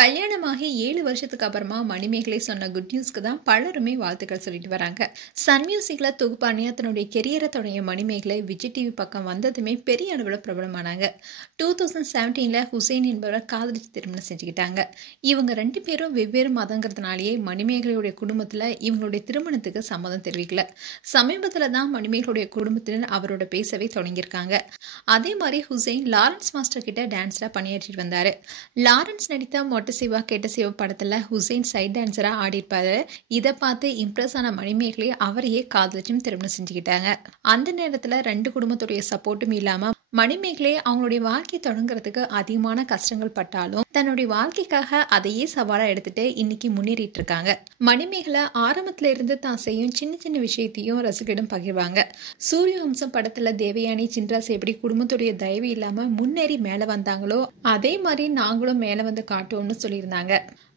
கல்யாணமாகி 7 வருஷத்துக்கு அப்புறமா மணிமேகலை சொன்ன குட் நியூஸ்க்கு தான் பலருமே வாழ்த்துக்கள் சொல்லிட்டு வராங்க. சன் மியூசிக்ல தொகுப்பானியா தன்னுடைய கெரியரை தொடங்கிய மணிமேகலை விஜய் டிவி பக்கம் வந்ததுமே பெரிய அளவில் பிரபலமானாங்க. 2017 ஹுசைன் என்பவரை காதலிச்சு திருமணம் செஞ்சுக்கிட்டாங்க. இவங்க 2 பேரும் வெவ்வேறு மதங்கிறதுனாலேயே மணிமேகலையுடைய குடும்பத்துல இவங்களுடைய திருமணத்துக்கு சம்மதம் தெரிவிக்கல. சமீபத்துல தான் மணிமேகலையுடைய குடும்பத்தினர் அவரோட பேசவே தொடங்கியிருக்காங்க. அதே மாதிரி ஹுசைன் லாரன்ஸ் மாஸ்டர் கிட்ட டான்ஸ்ல பணியாற்றிட்டு வந்தாரு. லாரன்ஸ் நடித்த மொட்டை சிவா கேட்ட சிவா படத்துல ஹுசைன் சைட் டான்சரா ஆடிருப்பாரு. இதை பார்த்து இம்ப்ரெஸ் ஆன மணிமேகலை அவரையே காதலிச்சும் திருமணம் செஞ்சுக்கிட்டாங்க. அந்த நேரத்துல 2 குடும்பத்துடைய சப்போர்ட்டும் இல்லாம மணிமேகலை அவங்களுடைய வாழ்க்கை தொடங்குறதுக்கு அதிகமான கஷ்டங்கள் பட்டாலும் தன்னுடைய வாழ்க்கைக்காக அதையே சவாலா எடுத்துட்டு இன்னைக்கு முன்னேறிட்டு இருக்காங்க. மணிமேகலை ஆரம்பத்துல இருந்து தான் செய்யும் சின்ன சின்ன விஷயத்தையும் ரசிகரிடம் பகிர்வாங்க. சூரியவம்சம் படத்துல தேவயானி சின்ராஸ் எப்படி குடும்பத்துடைய தயவு இல்லாம முன்னேறி மேல வந்தாங்களோ அதே மாதிரி நாங்களும் மேல வந்து காட்டுவோம்னு சொல்லியிருந்தாங்க.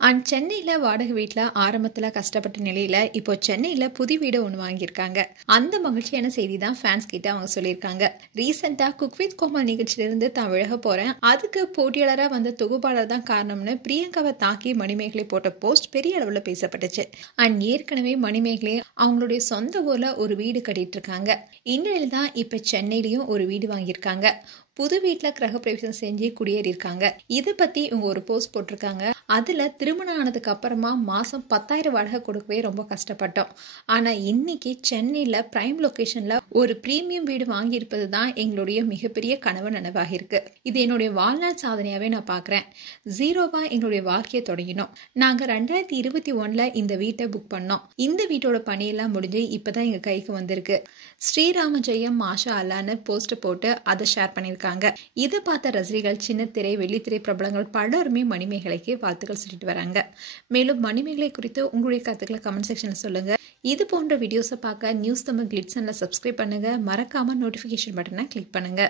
அண்ட் சென்னையில வாடகை வீட்டுல ஆரம்பத்துல கஷ்டப்பட்ட நிலையில இப்போ சென்னையில புது வீடு ஒண்ணு வாங்கியிருக்காங்க. அந்த மகிழ்ச்சியான செய்தி தான் ஃபேன்ஸ் கிட்ட அவங்க சொல்லியிருக்காங்க. ரீசெண்டா குக் வித் கோமாளி நிகழ்ச்சியில இருந்து தான் விலக போறேன், அதுக்கு போட்டியாளரா வந்த தொகுப்பாளர் தான் காரணம்னு பிரியங்காவை தாக்கி மணிமேகலை போட்ட போஸ்ட் பெரிய அளவுல பேசப்பட்டுச்சு. அண்ட் ஏற்கனவே மணிமேகலை அவங்களுடைய சொந்த ஊர்ல ஒரு வீடு கட்டிட்டு இருக்காங்க. இந்நிலையில தான் இப்ப சென்னையிலயும் ஒரு வீடு வாங்கியிருக்காங்க. புது வீட்டுல கிரகப்பிரவேசம் செஞ்சு குடியேறி இருக்காங்க. இதை பத்தி இவங்க ஒரு போஸ்ட் போட்டிருக்காங்க. அதுல திருமணம் ஆனதுக்கு அப்புறமா மாசம் 10,000 வாடகை கொடுக்கவே ரொம்ப கஷ்டப்பட்டோம். ஆனா இன்னைக்கு சென்னையில பிரைம் லொகேஷன்ல ஒரு பிரீமியம் வீடு வாங்கி இருப்பது தான் எங்களுடைய மிகப்பெரிய கனவு நனவாக இருக்கு. இது என்னுடைய வாழ்நாள் சாதனையாவே நான் பாக்குறேன். 0வா எங்களுடைய வாழ்க்கையை தொடங்கினோம். நாங்க 2021 இந்த வீட்டை புக் பண்ணோம். இந்த வீட்டோட பணியெல்லாம் முடிஞ்சு இப்பதான் எங்க கைக்கு வந்திருக்கு. ஸ்ரீராம ஜெயம் மாஷா அல்லான்னு போஸ்ட் போட்டு அதை ஷேர் பண்ணிருக்காங்க. இதை பார்த்த ரசிகர்கள் சின்ன திரை வெள்ளித்திரை பிரபலங்கள் பலருமே மணிமேகலைக்கு வாழ்த்துக்கள் சொல்லிட்டு வராங்க. மேலும் மணிமேகலை குறித்து உங்களுடைய கருத்துக்களை கமெண்ட் செக்ஷன்ல சொல்லுங்க. இது போன்ற வீடியோஸை பார்க்க நியூஸ் தமிழ் கிளிட்ஸ் சேனலை சப்ஸ்கிரைப் பண்ணுங்க. மறக்காம நோட்டிபிகேஷன் பட்டனை கிளிக் பண்ணுங்க.